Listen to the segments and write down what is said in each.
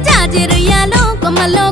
జాజి రొయ్యాలో కొమ్మలో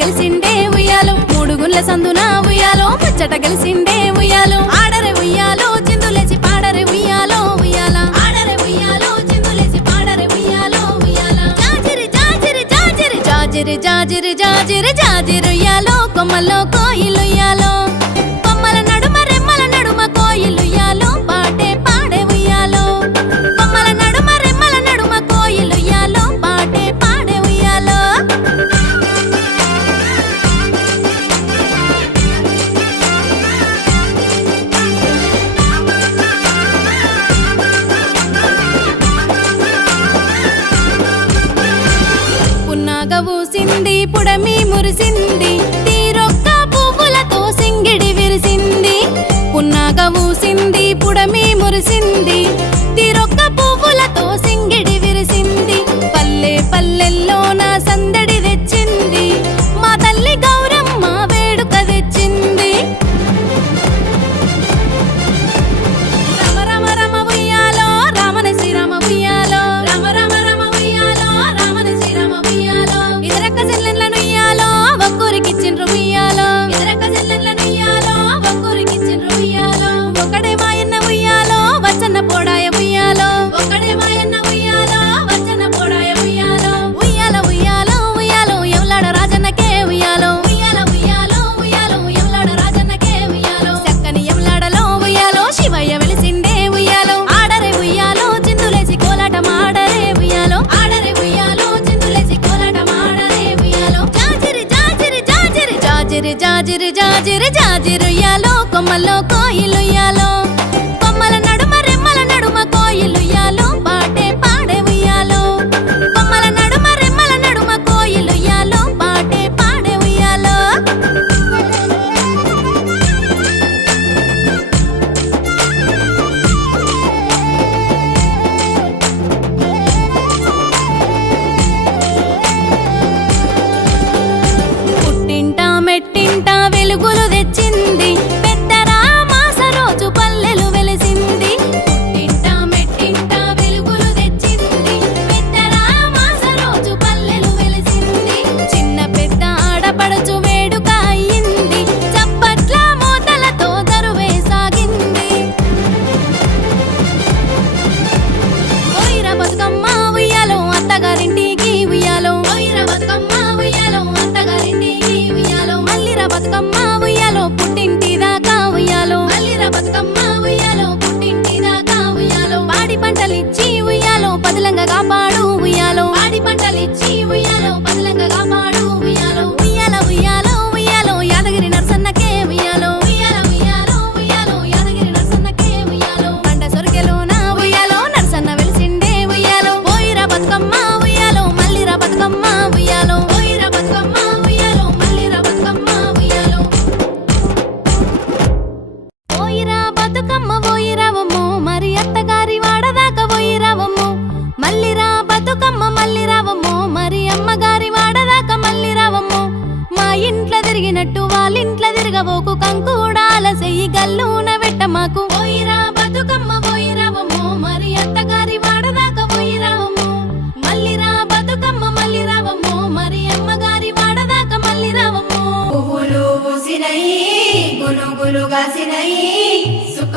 గెలిసిండే ఉయ్యాలు మూడు గుళ్ళ సందున ఉయ్యాలో ముచ్చట గెలిసిండే ఉయ్యాలు ఆడరే ఉయ్యాలో చిందులేసి పాడరే ఉయ్యాలో ఉయ్యాల. ఆడరే ఉయ్యాలో చిందులేసి పాడరే ఉయ్యాలో ఉయ్యాల. జాజిరి జాజిరి జాజిరి జాజిరి జాజిరి జాజిరి జాజిరి ఉయ్యాలో కొమ్మల్లో కోయ గాజి రొయ్యలో కొమ్మల్లో కోయిలు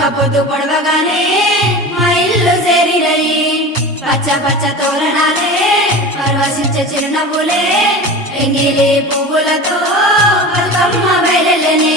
పొద్దు పొడవగానే మా ఇల్లు చేరినయి. పచ్చ పచ్చ తోరణాలే పరవశించే చిరునవ్వులే ఎంగిలి పువ్వులతో బతుకమ్మ బయలులేని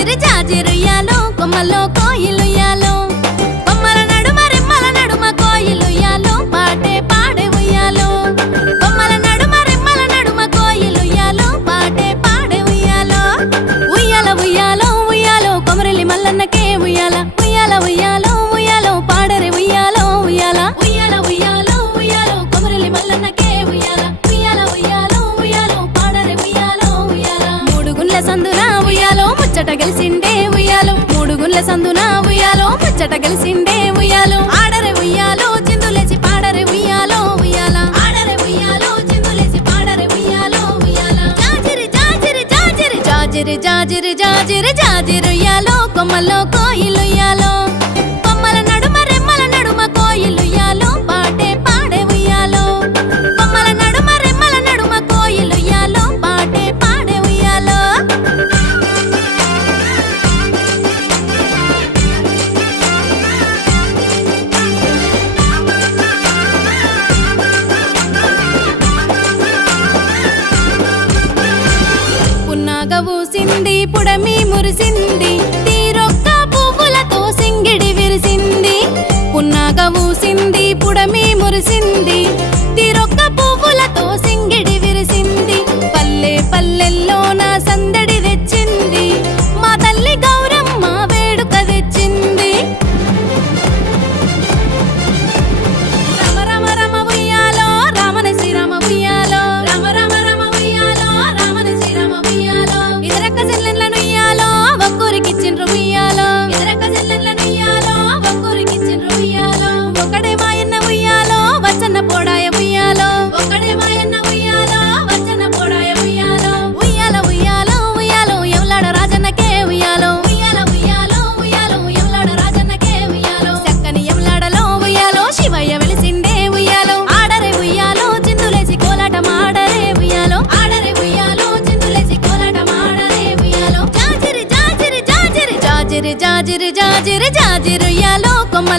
జాజిరు యాలో కొమ్మలో గెలిసిండే ఉయ్యాలు మూడు గుండ్ల సందున ఉయ్యాలో పచ్చట గెలిసిండే ఉయ్యాలు. ఆడరే ఉయ్యాలో చిందులేసి పాడరే ఉయ్యాలో ఉయ్యాల. ఆడరే ఉయ్యాలో చిందులేసి పాడరే ఉయ్యాలో ఉయ్యాల. జాజిరి జాజిరి జాజిరి జాజిరి జాజిరి ఉయ్యాలు జాజిరి ఉయ్యాలో కొమ్మలో కోయ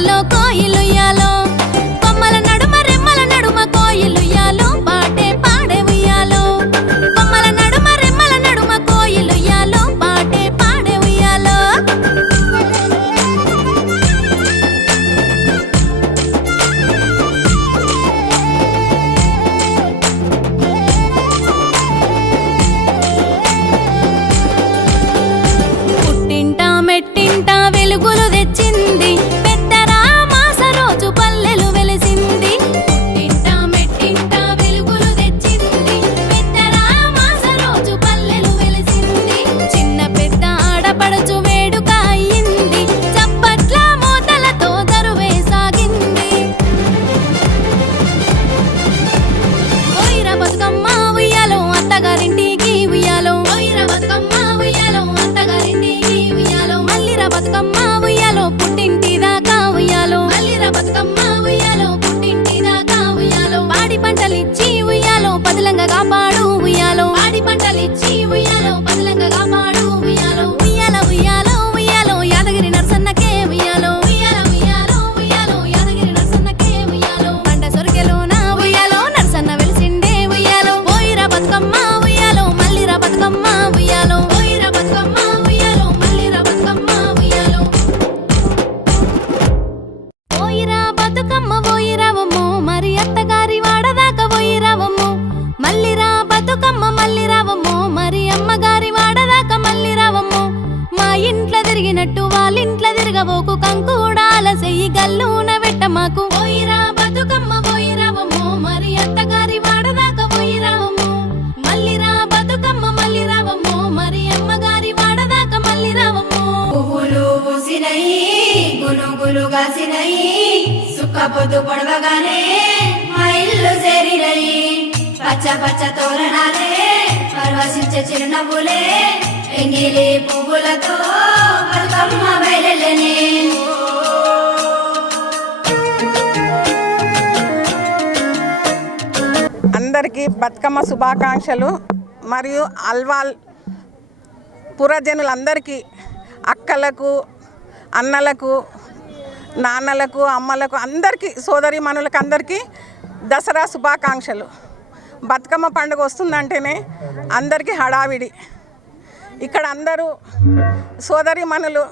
கோயிலோ పొద్దు పొడవగానే మా ఇల్లు చేరినయి. పచ్చ పచ్చ తోరణాలే పరవశించే చిరునవ్వులే. ఎంగిలి పువ్వులతో బతుకమ్మ బయలునే అందరికీ బతుకమ్మ శుభాకాంక్షలు మరియు అల్వాల్ పురజనులందరికీ అక్కలకు అన్నలకు నాన్నలకు అమ్మలకు అందరికీ సోదరిమణులకు అందరికీ దసరా శుభాకాంక్షలు. బతుకమ్మ పండుగ వస్తుందంటేనే అందరికీ హడావిడి. ఇక్కడ అందరూ సోదరిమణులు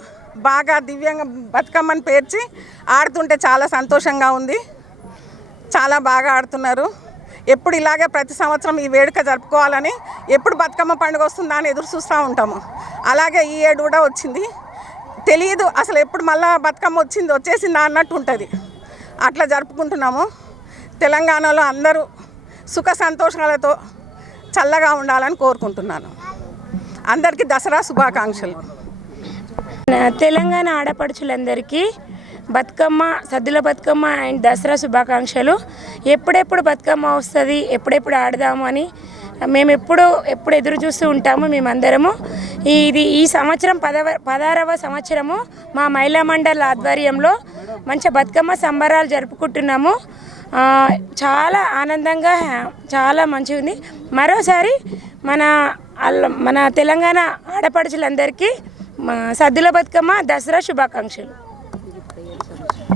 బాగా దివ్యంగా బతుకమ్మని పేర్చి ఆడుతుంటే చాలా సంతోషంగా ఉంది. చాలా బాగా ఆడుతున్నారు. ఎప్పుడు ఇలాగే ప్రతి సంవత్సరం ఈ వేడుక జరుపుకోవాలని ఎప్పుడు బతుకమ్మ పండుగ వస్తుందా అని ఎదురు చూస్తూ ఉంటాము. అలాగే ఈ ఏడు కూడా వచ్చింది. తెలియదు అసలు ఎప్పుడు మళ్ళా బతుకమ్మ వచ్చింది వచ్చేసిందా అన్నట్టు ఉంటుంది. అట్లా జరుపుకుంటున్నాము. తెలంగాణలో అందరూ సుఖ సంతోషాలతో చల్లగా ఉండాలని కోరుకుంటున్నాను. అందరికీ దసరా శుభాకాంక్షలు. తెలంగాణ ఆడపడుచులందరికీ బతుకమ్మ సద్దుల బతుకమ్మ అండ్ దసరా శుభాకాంక్షలు. ఎప్పుడెప్పుడు బతుకమ్మ వస్తుంది ఎప్పుడెప్పుడు ఆడదాము అని మేము ఎప్పుడు ఎప్పుడు ఎదురు చూస్తూ ఉంటాము మేమందరము. ఇది ఈ సంవత్సరం పదవ పదహారవ సంవత్సరము మా మహిళా మండలి ఆధ్వర్యంలో మంచి బతుకమ్మ సంబరాలు జరుపుకుంటున్నాము. చాలా ఆనందంగా చాలా మంచిగా ఉంది. మరోసారి మన మన తెలంగాణ ఆడపడుచులందరికీ సద్దుల బతుకమ్మ దసరా శుభాకాంక్షలు.